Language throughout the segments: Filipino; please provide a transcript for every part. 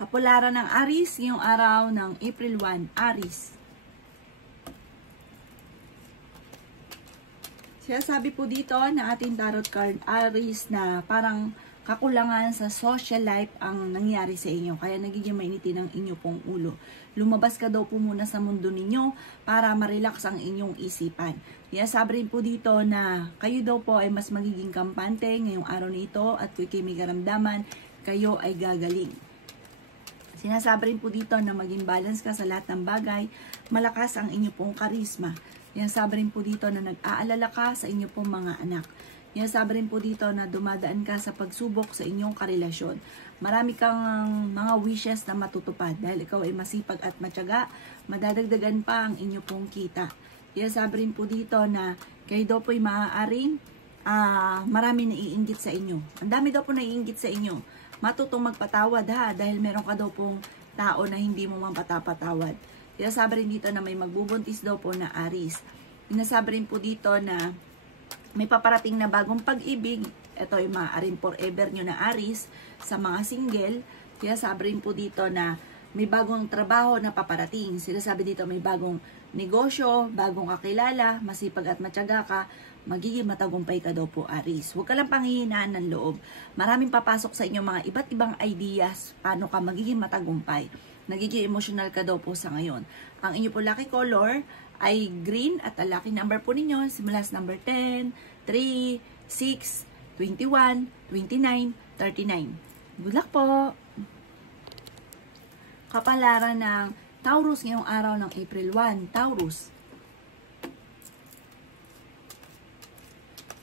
Kapularan ng Aries, ngayong araw ng April 1, Aries. Sabi po dito na ating tarot card, Aries, na parang kakulangan sa social life ang nangyari sa inyo. Kaya nagiging mainitin ang inyo pong ulo. Lumabas ka daw po muna sa mundo ninyo para ma-relax ang inyong isipan. Sabi rin po dito na kayo daw po ay mas magiging kampante ngayong araw nito at kung kayo may karamdaman, kayo ay gagaling. Sinasabi rin po dito na maging balance ka sa lahat ng bagay, malakas ang inyo pong karisma. Sabi rin po dito na nag-aalala ka sa inyo pong mga anak. Sabi rin po dito na dumadaan ka sa pagsubok sa inyong karelasyon. Marami kang mga wishes na matutupad dahil ikaw ay masipag at matyaga, madadagdagan pa ang inyo pong kita. Sabi rin po dito na kayo daw po ay maaaring marami naiinggit sa inyo. Ang dami daw po naiinggit sa inyo. Matutong magpatawad ha, dahil meron ka daw pong tao na hindi mo mapatapatawad. Sabi rin dito na may magbubuntis daw po na Aries. Sinasabi rin po dito na may paparating na bagong pag-ibig. Ito ay maaaring forever nyo na Aries sa mga single. Sabi rin po dito na may bagong trabaho na paparating. Sinasabi dito may bagong negosyo, bagong kakilala, masipag at matyaga ka, magiging matagumpay ka daw po, Aries. Huwag ka lang panghihinaan ng loob. Maraming papasok sa inyo mga iba't ibang ideas paano ka magiging matagumpay. Nagiging emotional ka daw po sa ngayon. Ang inyo po lucky color ay green at ang lucky number po ninyo simula sa number 10, 3, 6, 21, 29, 39. Good luck po! Kapalaran ng Taurus ngayong araw ng April 1. Taurus.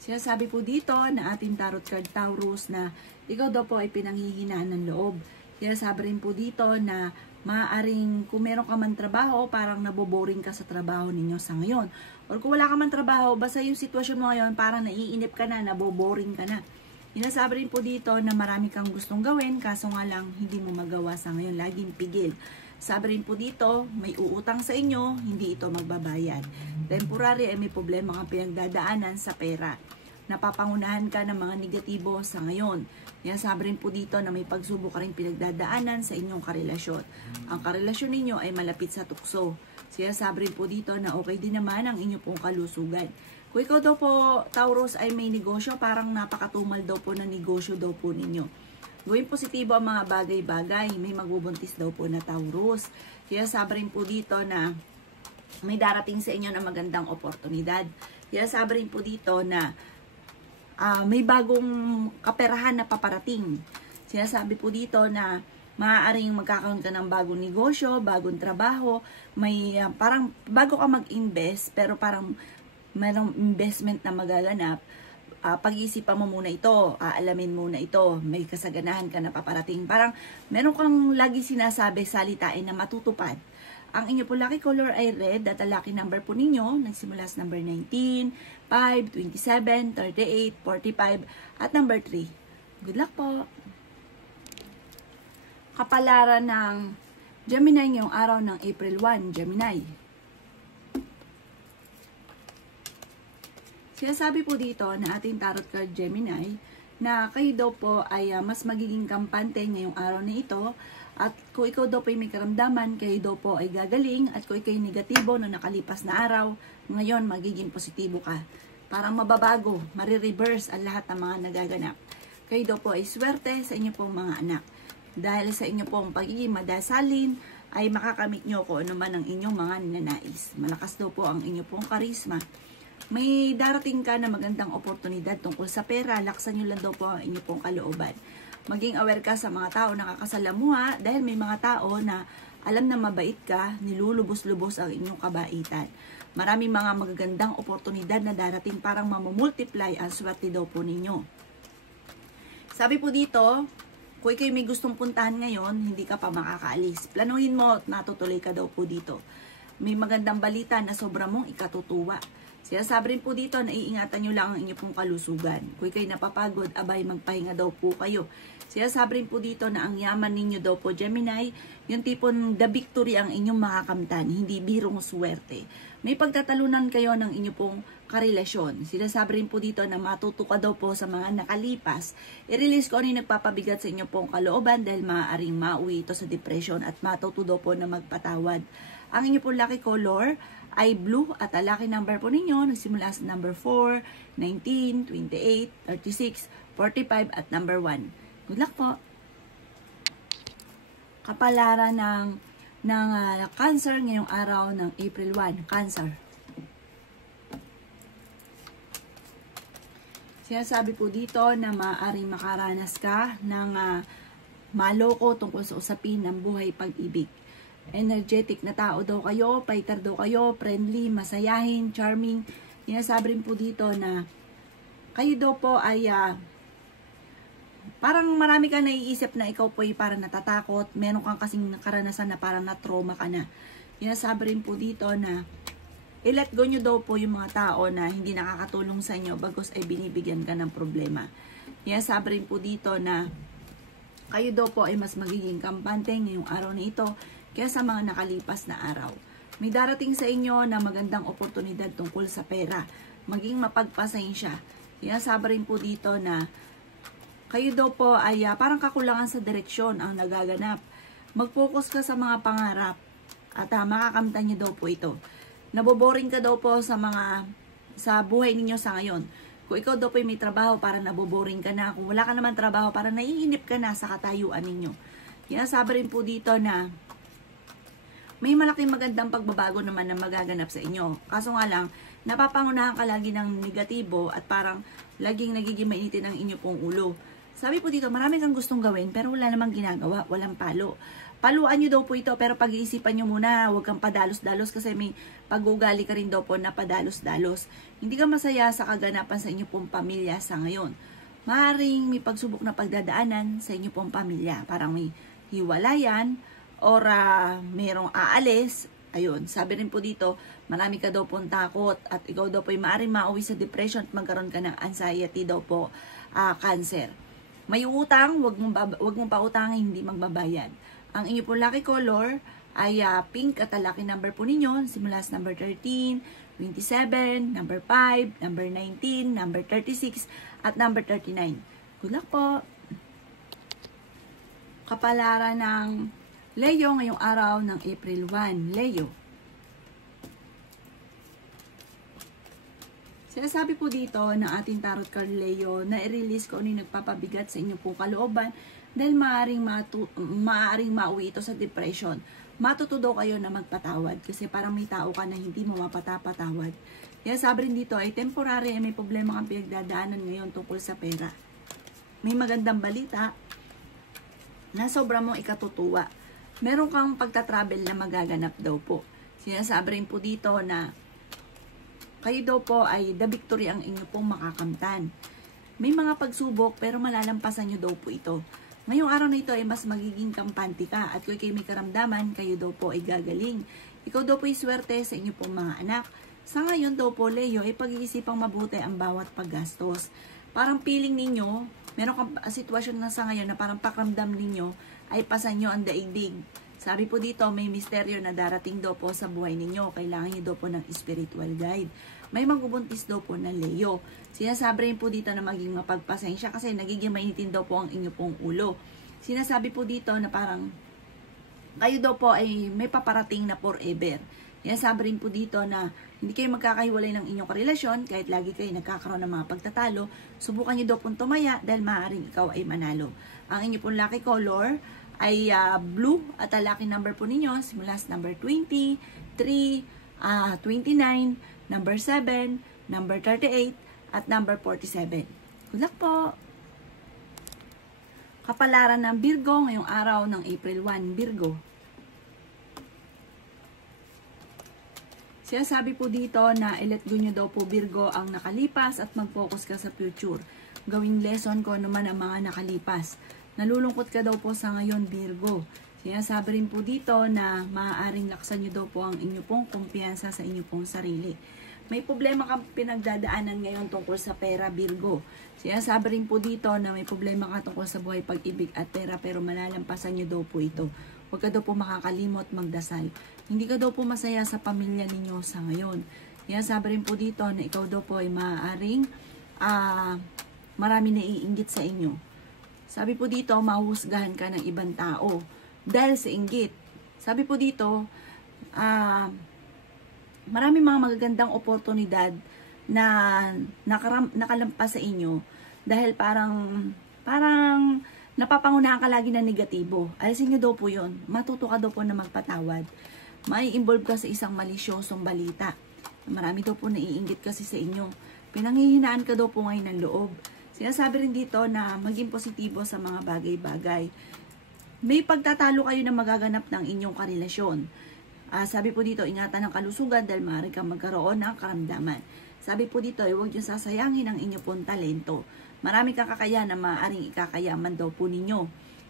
Sabi po dito na ating tarot card Taurus na ikaw daw po ay pinanghihinaan ng loob. Sabi rin po dito na maaaring kung meron ka man trabaho, parang naboboring ka sa trabaho ninyo sa ngayon. Or kung wala ka man trabaho, basta yung sitwasyon mo ngayon, parang naiinip ka na, naboboring ka na. Sabi rin po dito na marami kang gustong gawin, kaso nga lang hindi mo magawa sa ngayon, laging pigil. Sabi rin po dito, may uutang sa inyo, hindi ito magbabayad. Temporary ay may problema kang pinagdadaanan sa pera. Napapangunahan ka ng mga negatibo sa ngayon. Sabi rin po dito na may pagsubok ka rin pinagdadaanan sa inyong karelasyon. Ang karelasyon ninyo ay malapit sa tukso. Sabi rin po dito na okay din naman ang inyong pong kalusugan. Kung ikaw daw po, Taurus, ay may negosyo, parang napakatumal daw po na negosyo daw po ninyo. Gawin positibo ang mga bagay-bagay. May magbubuntis daw po na Taurus. Sabi rin po dito na may darating sa inyo na magandang oportunidad. Sabi rin po dito na may bagong kaperahan na paparating. Sinasabi po dito na maaaring magkakaroon ka ng bagong negosyo, bagong trabaho, may parang bago ka mag-invest, pero parang mayroong investment na magaganap. Pag-iisipan mo muna ito, alamin muna ito, may kasaganahan ka na paparating. Parang meron kang lagi sinasabi, salitain na matutupad. Ang inyo po lucky color ay red at ang lucky number po ninyo nagsimula sa number 19, 5, 27, 38, 45 at number 3. Good luck po! Kapalaran ng Gemini ngayong araw ng April 1, Gemini. Sinasabi po dito na ating tarot card Gemini na kayo daw po ay mas magiging kampante ngayong araw na ito. At kung ikaw daw po ay may karamdaman, kayo daw po ay gagaling. At kung ikaw ay negatibo na nakalipas na araw, ngayon magiging positibo ka. Parang mababago, marireverse ang lahat ng mga nagaganap. Kayo daw po ay swerte sa inyo pong mga anak. Dahil sa inyo pong pagiging madasalin, ay makakamit nyo kung ano man ang inyong mga ninanais. Malakas daw po ang inyo pong karisma. May darating ka na magandang oportunidad tungkol sa pera, laksan nyo lang daw po ang inyo pong kalooban. Maging aware ka sa mga tao na kakasalamuha dahil may mga tao na alam na mabait ka, nilulubos-lubos ang inyong kabaitan. Maraming mga magagandang oportunidad na darating, parang mamumultiply ang swerte daw po ninyo. Sabi po dito, kung ikaw may gustong puntahan ngayon, hindi ka pa makakaalis. Planuhin mo at natutuloy ka daw po dito. May magandang balita na sobra mong ikatutuwa. Sinasabi rin po dito na iingatan nyo lang ang inyong pong kalusugan. Kung kayo napapagod, abay magpahinga daw po kayo. Sinasabi rin po dito na ang yaman ninyo daw po, Gemini, yung tipong the victory ang inyong makakamtan, hindi birong swerte. May pagtatalunan kayo ng inyong pong karelasyon. Sinasabi rin po dito na matuto ka daw po sa mga nakalipas. I-release ko ano yung nagpapabigat sa inyo pong kalooban dahil maaaring mauwi ito sa depression at matuto daw po na magpatawad. Ang inyo pong lucky color ay blue at ang lucky number po ninyo nagsimula sa number 4, 19, 28, 36, 45 at number 1. Good luck po! Kapalaran ng Cancer ngayong araw ng April 1. Cancer. Sinasabi po dito na maaaring makaranas ka ng maloko tungkol sa usapin ng buhay pag-ibig. Energetic na tao daw kayo, fighter daw kayo, friendly, masayahin, charming. Sinasabi rin po dito na kayo daw po ay parang marami ka naiisip na ikaw po ay parang natatakot. Meron kang kasing karanasan na parang na-trauma ka na. Sinasabi rin po dito na i-let go nyo daw po yung mga tao na hindi nakakatulong sa inyo bagos ay binibigyan ka ng problema. Sinasabi rin po dito na kayo daw po ay mas magiging kampante ngayong araw na ito kaysa sa mga nakalipas na araw. May darating sa inyo na magandang oportunidad tungkol sa pera. Maging mapagpasensya. Sinasabi rin po dito na kayo daw po ay parang kakulangan sa direksyon ang nagaganap. Mag-focus ka sa mga pangarap at makakamtan nyo daw po ito. Naboboring ka daw po sa buhay ninyo sa ngayon. Kung ikaw daw po may trabaho, para naboboring ka na. Kung wala ka naman trabaho, para naiinip ka na sa katayuan ninyo. Sabi rin po dito na may malaking magandang pagbabago naman na magaganap sa inyo. Kaso nga lang, napapangunahan ka lagi ng negatibo at parang laging nagiging mainitin ang inyo pong ulo. Sabi po dito, marami kang gustong gawin pero wala namang ginagawa, walang palo. Paluan nyo daw po ito pero pag-iisipan nyo muna, huwag kang padalos-dalos kasi may pag-ugali ka rin daw po na padalos-dalos. Hindi ka masaya sa kaganapan sa inyo pong pamilya sa ngayon. Maaaring may pagsubok na pagdadaanan sa inyo pong pamilya. Parang may hiwalayan or merong aalis. Ayun, sabi rin po dito, marami ka daw pong takot at ikaw daw po ay maaaring mauwi sa depression at magkaroon ka ng anxiety daw po, cancer. May utang, wag mong pautangin, hindi magbabayad. Ang inyo po lucky color ay pink at lucky number po ninyo simula sa number 13, 27, number 5, number 19, number 36 at number 39. Good luck po! Kapalaran ng Leo ngayong araw ng April 1. Leo. Sinasabi po dito ng ating tarot card Leo na i-release ko ano yung nagpapabigat sa inyong pong kalooban dahil maaaring mauwi ito sa depression. Matuto daw kayo na magpatawad kasi parang may tao ka na hindi mo mapatapatawad. Kaya sabi rin dito ay temporary ay may problema kang pinagdadaanan ngayon tungkol sa pera. May magandang balita na sobrang mong ikatutuwa. Meron kang pagta-travel na magaganap daw po. Sinasabi rin po dito na kayo daw po ay the victory ang inyo pong makakamtan. May mga pagsubok pero malalampasan nyo daw po ito. Ngayong araw na ito ay mas magiging kampante ka at kung kayo may karamdaman, kayo daw po ay gagaling. Ikaw daw po ay swerte sa inyo pong mga anak. Sa ngayon daw po, Leo, ay pag-iisipang mabuti ang bawat paggastos. Parang feeling ninyo, meron kang sitwasyon na sa ngayon na parang pakiramdam ninyo ay pasan nyo ang daigdig. Sabi po dito, may misteryo na darating daw po sa buhay ninyo. Kailangan nyo daw po ng spiritual guide. May magbubuntis daw po na Leo. Sinasabi rin po dito na maging mapagpasensya kasi nagiging mainitin daw po ang inyo pong ulo. Sinasabi po dito na parang kayo daw po ay may paparating na forever. Sinasabi rin po dito na hindi kayo magkakahiwalay ng inyong karelasyon kahit lagi kayo nagkakaroon ng mga pagtatalo. Subukan nyo daw pong tumaya dahil maaaring ikaw ay manalo. Ang inyo pong lucky color ay blue at ang lucky number po ninyo simula sa number 20, 3, 29, number 7, number 38, at number 47. Good luck po! Kapalaran ng Virgo ngayong araw ng April 1. Virgo. Sinasabi po dito na i-let go nyo daw po Virgo ang nakalipas at mag-focus ka sa future. Gawing lesson ko naman ang mga nakalipas. Nalulungkot ka daw po sa ngayon Virgo. Sinasabi rin po dito na maaaring laksan nyo daw po ang inyo pong kumpiyansa sa inyo pong sarili. May problema kang pinagdadaanan ngayon tungkol sa pera, Virgo. Sinasabi rin po dito na may problema ka tungkol sa buhay, pag-ibig at pera pero malalampasan nyo daw po ito. Huwag ka daw po makakalimot magdasal. Hindi ka daw po masaya sa pamilya ninyo sa ngayon. Yan, sabi rin po dito na ikaw daw po ay maaaring marami naiinggit sa inyo. Sabi po dito, mahuhusgahan ka ng ibang tao dahil sa inggit. Sabi po dito, marami mga magagandang oportunidad na nakalampas sa inyo dahil parang napapangunahan ka lagi na negatibo. Alisin nyo daw po yun. Matuto ka daw po na magpatawad. May involve ka sa isang malisyosong balita. Marami daw po naiinggit kasi sa inyo. Pinanghihinaan ka daw po ngayon ng loob. Sinasabi rin dito na maging positibo sa mga bagay-bagay. May pagtatalo kayo na magaganap ng inyong karelasyon. Sabi po dito, ingatan ng kalusugan dahil maaari kang magkaroon ng karamdaman. Sabi po dito, huwag niyo sasayangin ang inyong pong talento. Marami kang kakayahan na maaaring ikakayaman daw po ninyo.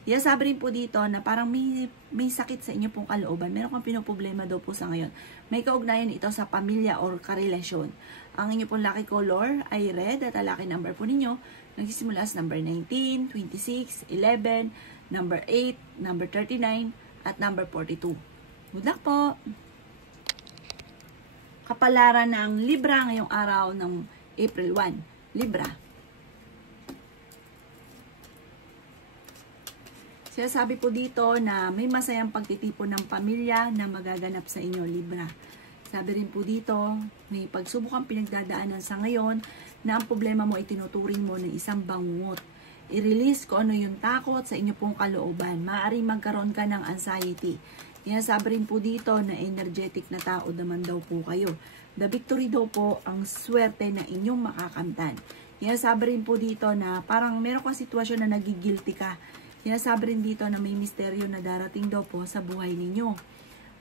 Sabi rin po dito na parang may sakit sa inyo pong kalooban. Meron kang pinoproblema daw po sa ngayon. May kaugnayan ito sa pamilya or karelasyon. Ang inyo pong lucky color ay red at ang lucky number po ninyo nagsisimula sa number 19, 26, 11, number 8, number 39, at number 42. Good luck po! Kapalaran ng Libra ngayong araw ng April 1. Libra. Sabi po dito na may masayang pagtitipon ng pamilya na magaganap sa inyo, Libra. Sabi rin po dito, may pagsubok ang pinagdadaanan sa ngayon na ang problema mo ay tinuturing mo ng isang bangungot. I-release ko ano yung takot sa inyo pong kalooban. Maaaring magkaroon ka ng anxiety. Sabi rin po dito na energetic na tao naman daw po kayo. The victory daw po ang swerte na inyong makakamtan. Sabi rin po dito na parang meron kang sitwasyon na nagigilty ka. Sabi rin dito na may misteryo na darating daw po sa buhay ninyo.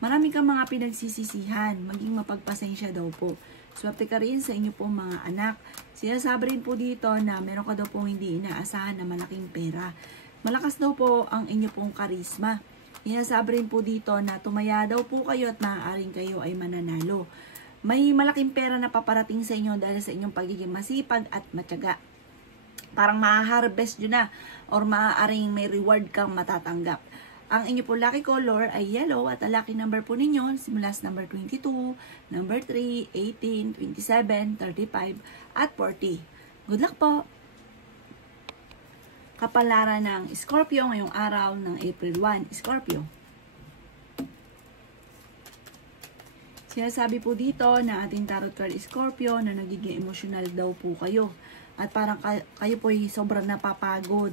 Marami kang mga pinagsisisihan, maging mapagpasensya daw po. Swerte ka rin sa inyo pong mga anak. Sinasabi rin po dito na meron ka daw pong hindi inaasahan na malaking pera. Malakas daw po ang inyo pong karisma. Sinasabi rin po dito na tumaya daw po kayo at maaaring kayo ay mananalo. May malaking pera na paparating sa inyo dahil sa inyong pagiging masipag at matyaga. Parang ma-harvest nyo na or maaaring may reward kang matatanggap. Ang inyo po lucky color ay yellow at ang lucky number po ninyo simula sa number 22, number 3, 18, 27, 35, at 40. Good luck po! Kapalaran ng Scorpio ngayong araw ng April 1. Scorpio. Sinasabi po dito na ating tarot card Scorpio na nagiging emotional daw po kayo. At parang kayo po ay sobrang napapagod.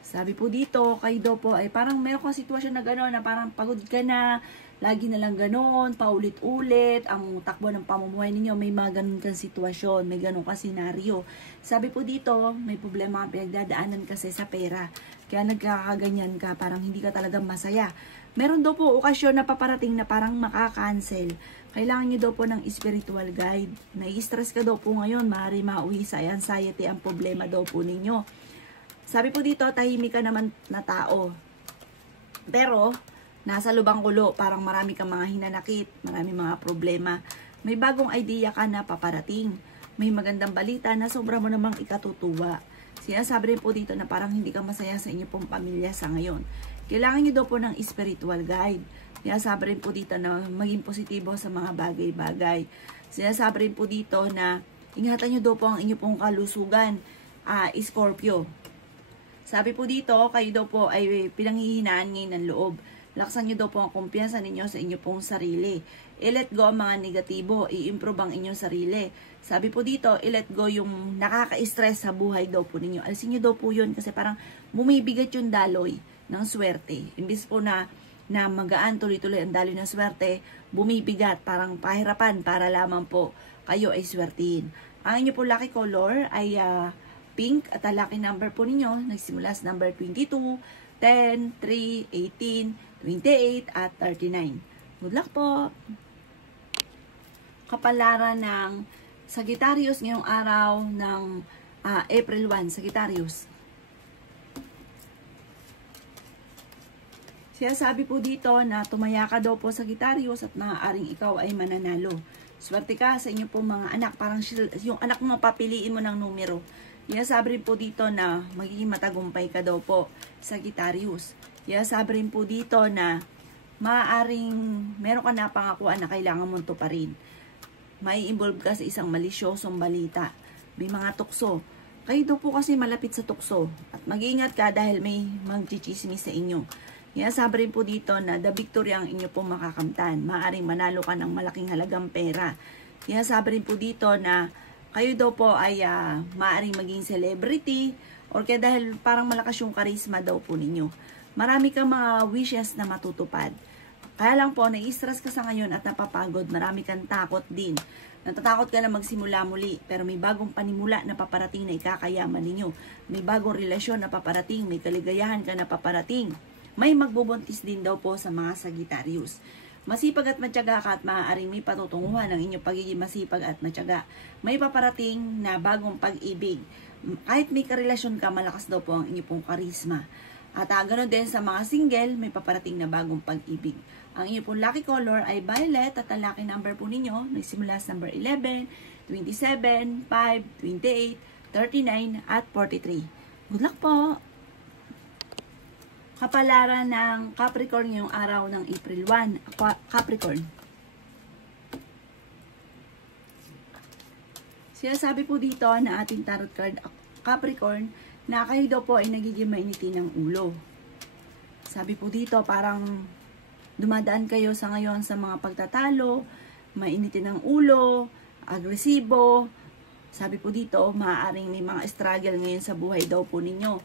Sabi po dito, kayo daw po ay parang meron kang sitwasyon na gano'n, na parang pagod ka na, lagi na lang gano'n, paulit-ulit, ang takbo ng pamumuhay ninyo, may mga gano'n kang sitwasyon, may gano'n kang senaryo. Sabi po dito, may problema kang pinagdadaanan kasi sa pera. Kaya nagkakaganyan ka, parang hindi ka talaga masaya. Meron daw po okasyon na paparating na parang makakancel. Kailangan nyo daw po ng spiritual guide. Nai-stress ka daw po ngayon, maaari mauwi sa anxiety ang problema daw po ninyo. Sabi po dito, tahimik ka naman na tao. Pero, nasa lubang kulo, parang marami kang mga hinanakit, marami mga problema. May bagong idea ka na paparating. May magandang balita na sobra mo namang ikatutuwa. Sinasabi rin po dito na parang hindi ka masaya sa inyo pong pamilya sa ngayon. Kailangan nyo daw po ng spiritual guide. Sinasabi rin po dito na maging positibo sa mga bagay-bagay. Sinasabi rin po dito na ingatan nyo daw po ang inyo pong kalusugan, Scorpio. Sabi po dito, kayo daw po ay pinanghihinaan ngayon ng loob. Laksan nyo daw po ang kumpiyansa ninyo sa inyo pong sarili. I-let go ang mga negatibo, i-improve ang inyong sarili. Sabi po dito, i-let go yung nakaka-stress sa buhay daw po ninyo. Alisin nyo daw po yun kasi parang bumibigat yung daloy ng swerte. Imbis po na magaan tuloy-tuloy ang daloy ng swerte, bumibigat, parang pahirapan para lamang po kayo ay swertihin. Ang inyo po lucky color ay pink at ang lucky number po ninyo nagsimula sa number 22, 10, 3, 18, 28 at 39. Good luck po! Kapalaran ng Sagittarius ngayong araw ng April 1, Sagittarius. Sabi po dito na tumaya ka daw po Sagittarius at maaaring ikaw ay mananalo. Swerte ka sa inyo po mga anak. Parang yung anak mo papiliin mo ng numero. Sabi rin po dito na magiging matagumpay ka daw po Sagittarius. Sabi rin po dito na maaaring meron ka na pangakuan na kailangan mong tuparin. may involve ka sa isang malisyosong balita. May mga tukso. Kayo daw po kasi malapit sa tukso. At mag-iingat ka dahil may magchichismis sa inyo. Sabi rin po dito na the victory ang inyo pong makakamtan. Maaring manalo ka ng malaking halagang pera. Sabi rin po dito na kayo daw po ay maaring maging celebrity or kaya dahil parang malakas yung charisma daw po ninyo. Marami kang mga wishes na matutupad. Kaya lang po, nai-stress ka sa ngayon at napapagod. Marami kang takot din. Natatakot ka na magsimula muli. Pero may bagong panimula na paparating na ikakayaman ninyo. May bagong relasyon na paparating. May kaligayahan ka na paparating. May magbubuntis din daw po sa mga Sagittarius. Masipag at matyaga ka at maaaring may patutunguhan ng inyong pagiging masipag at matyaga. May paparating na bagong pag-ibig. Kahit may karelasyon ka, malakas daw po ang inyong pong karisma. At ganoon din sa mga single, may paparating na bagong pag-ibig. Ang inyong pong lucky color ay violet at ang lucky number po ninyo, nagsimula sa number 11, 27, 5, 28, 39, at 43. Good luck po! Kapalaran ng Capricorn ngayong araw ng April 1. Capricorn. Sinasabi po dito na ating tarot card, Capricorn, na kayo daw po ay nagiging mainitin ng ulo. Sabi po dito, parang dumadaan kayo sa ngayon sa mga pagtatalo, mainitin ng ulo, agresibo. Sabi po dito, maaaring may mga struggle ngayon sa buhay daw po ninyo.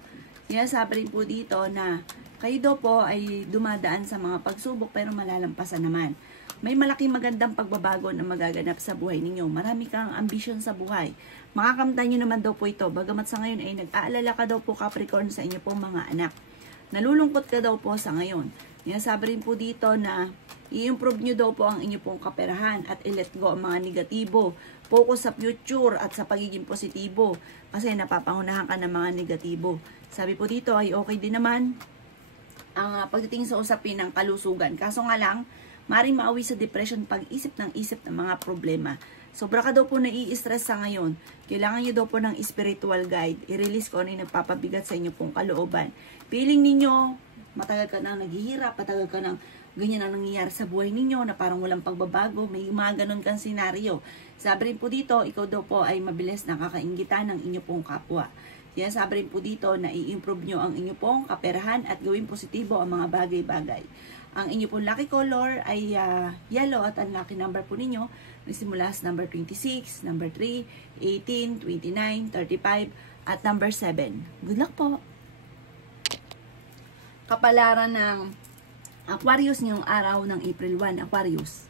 Sabi rin po dito na kayo daw po ay dumadaan sa mga pagsubok pero malalampasan naman. May malaking magandang pagbabago na magaganap sa buhay ninyo. Marami kang ambisyon sa buhay. Makakamtan nyo naman daw po ito. Bagamat sa ngayon ay nag-aalala ka daw po Capricorn sa inyo pong mga anak. Nalulungkot ka daw po sa ngayon. Sabi rin po dito na i-improve nyo daw po ang inyo pong kaperahan at i-let go ang mga negatibo. Focus sa future at sa pagiging positibo kasi napapangunahan ka ng mga negatibo. Sabi po dito ay okay din naman ang pagdating sa usapin ng kalusugan. Kaso nga lang, maaaring maawi sa depression pag-isip ng mga problema. Sobra ka daw po nai-stress sa ngayon. Kailangan nyo daw po ng spiritual guide. I-release ko ano yung nagpapabigat sa inyo pong kalooban. Feeling ninyo, matagal ka nang naghihirap, matagal ka nang ganyan ang nangyayari sa buhay ninyo na parang walang pagbabago. May mga ganun kang senaryo. Sabi rin po dito, ikaw daw po ay mabilis nakakaingitan ng inyo pong kapwa. Sabi rin po dito na i-improve nyo ang inyo pong kaperahan at gawing positibo ang mga bagay-bagay. Ang inyo pong lucky color ay yellow at ang lucky number po ninyo nagsimula sa number 26, number 3, 18, 29, 35, at number 7. Good luck po! Kapalaran ng Aquarius ngayong araw ng April 1, Aquarius.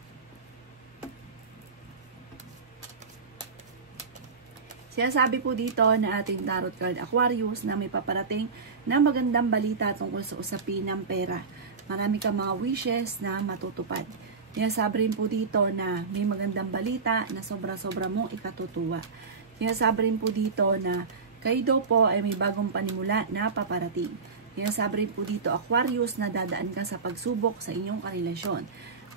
Sinasabi po dito na ating tarot card Aquarius na may paparating na magandang balita tungkol sa usapin ng pera. Marami kang mga wishes na matutupad. Sinasabi rin po dito na may magandang balita na sobra-sobra mong ikatutuwa. Sinasabi rin po dito na kayo daw po ay may bagong panimula na paparating. Sinasabi rin po dito Aquarius na dadaan ka sa pagsubok sa inyong karelasyon.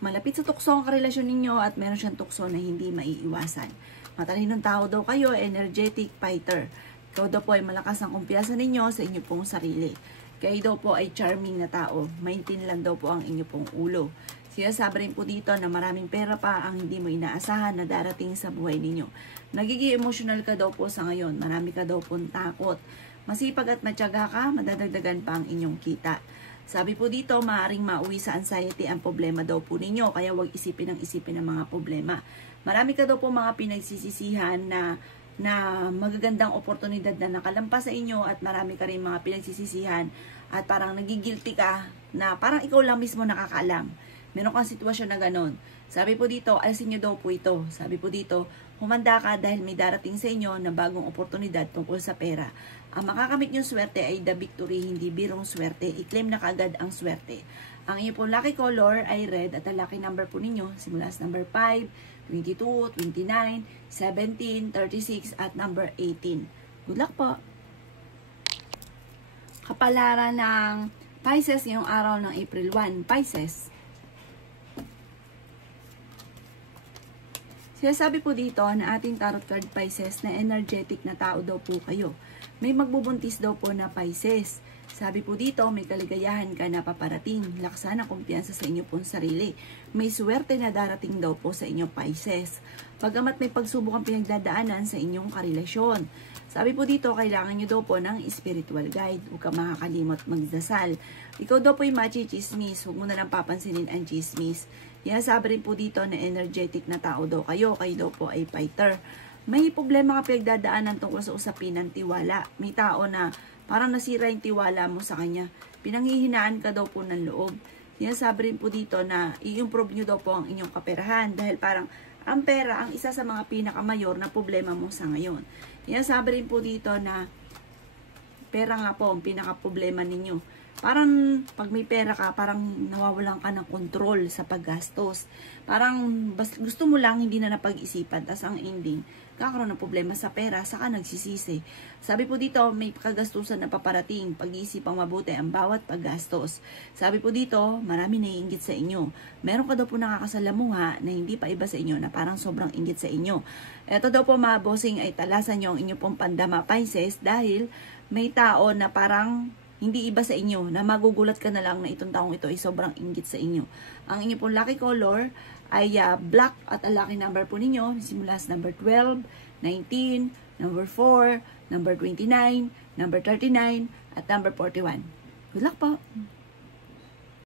Malapit sa tukso ang karelasyon ninyo at meron siyang tukso na hindi maiiwasan. Matalinong tao daw kayo, energetic fighter. Ikaw daw po ay malakas ang kumpiyansa ninyo sa inyo pong sarili. Kayo daw po ay charming na tao. Maintin lang daw po ang inyo pong ulo. Sinasabi rin po dito na maraming pera pa ang hindi mo inaasahan na darating sa buhay ninyo. Nagiging emotional ka daw po sa ngayon. Marami ka daw pong takot. Masipag at matyaga ka, madadagdagan pa ang inyong kita. Sabi po dito, maaaring mauwi sa anxiety ang problema daw po ninyo. Kaya huwag isipin ng mga problema. Marami ka daw po mga pinagsisisihan na magagandang oportunidad na nakalampas sa inyo at marami ka rin mga pinagsisisihan at parang nagigilty ka na parang ikaw lang mismo nakakaalam. Meron kang sitwasyon na ganon. Sabi po dito, alisin nyo daw po ito. Sabi po dito, humanda ka dahil may darating sa inyo na bagong oportunidad tungkol sa pera. Ang makakamit nyong swerte ay the victory, hindi birong swerte. I-claim na kaagad ang swerte. Ang inyo po lucky color ay red at ang lucky number po ninyo simula sa number 5, 22, 29, 17, 36, at number 18. Good luck po! Kapalaran ng Pisces ngayong araw ng April 1. Pisces. Sinasabi po dito na ating tarot card Pisces na energetic na tao daw po kayo. May magbubuntis daw po na Pisces. Sabi po dito, may kaligayahan ka na paparating. Laksan ang kumpiyansa sa inyo pong sarili. May swerte na darating daw po sa inyong Pisces. Bagamat may pagsubok ang pinagdadaanan sa inyong karelasyon. Sabi po dito, kailangan nyo daw po ng spiritual guide. Huwag ka makakalimot magdasal. Ikaw daw po yung machismis. Huwag mo na lang papansinin ang chismis. Yan, sabi rin po dito na energetic na tao daw kayo. Kayo daw po ay fighter. May problema ka pinagdadaanan tungkol sa usapin ng tiwala. May tao na parang nasira yung tiwala mo sa kanya. Pinanghihinaan ka daw po ng loob. Yan, sabi rin po dito na i-improve nyo daw po ang inyong kaperahan. Dahil parang ang pera ang isa sa mga pinakamayor na problema mo sa ngayon. Yan, sabi rin po dito na pera nga po ang pinaka-problema ninyo. Parang pag may pera ka, parang nawawalan ka ng control sa paggastos. Parang gusto mo lang hindi na napag-isipan. Tas ang ending, kakaroon ng problema sa pera, saka nagsisisi. Sabi po dito, may kagastusan na paparating. Pag-iisipang mabuti ang bawat paggastos. Sabi po dito, marami naiinggit sa inyo. Meron ka daw po nakakasalamuha na hindi pa iba sa inyo, na parang sobrang inggit sa inyo. Ito daw po mga bossing ay talasan nyo ang inyo pong pandama Pisces dahil may tao na parang hindi iba sa inyo, na magugulat ka na lang na itong taong ito ay sobrang inggit sa inyo. Ang inyo pong lucky color ay black at ang lucky number po ninyo, simula sa number 12, 19, number 4, number 29, number 39, at number 41. Good luck po!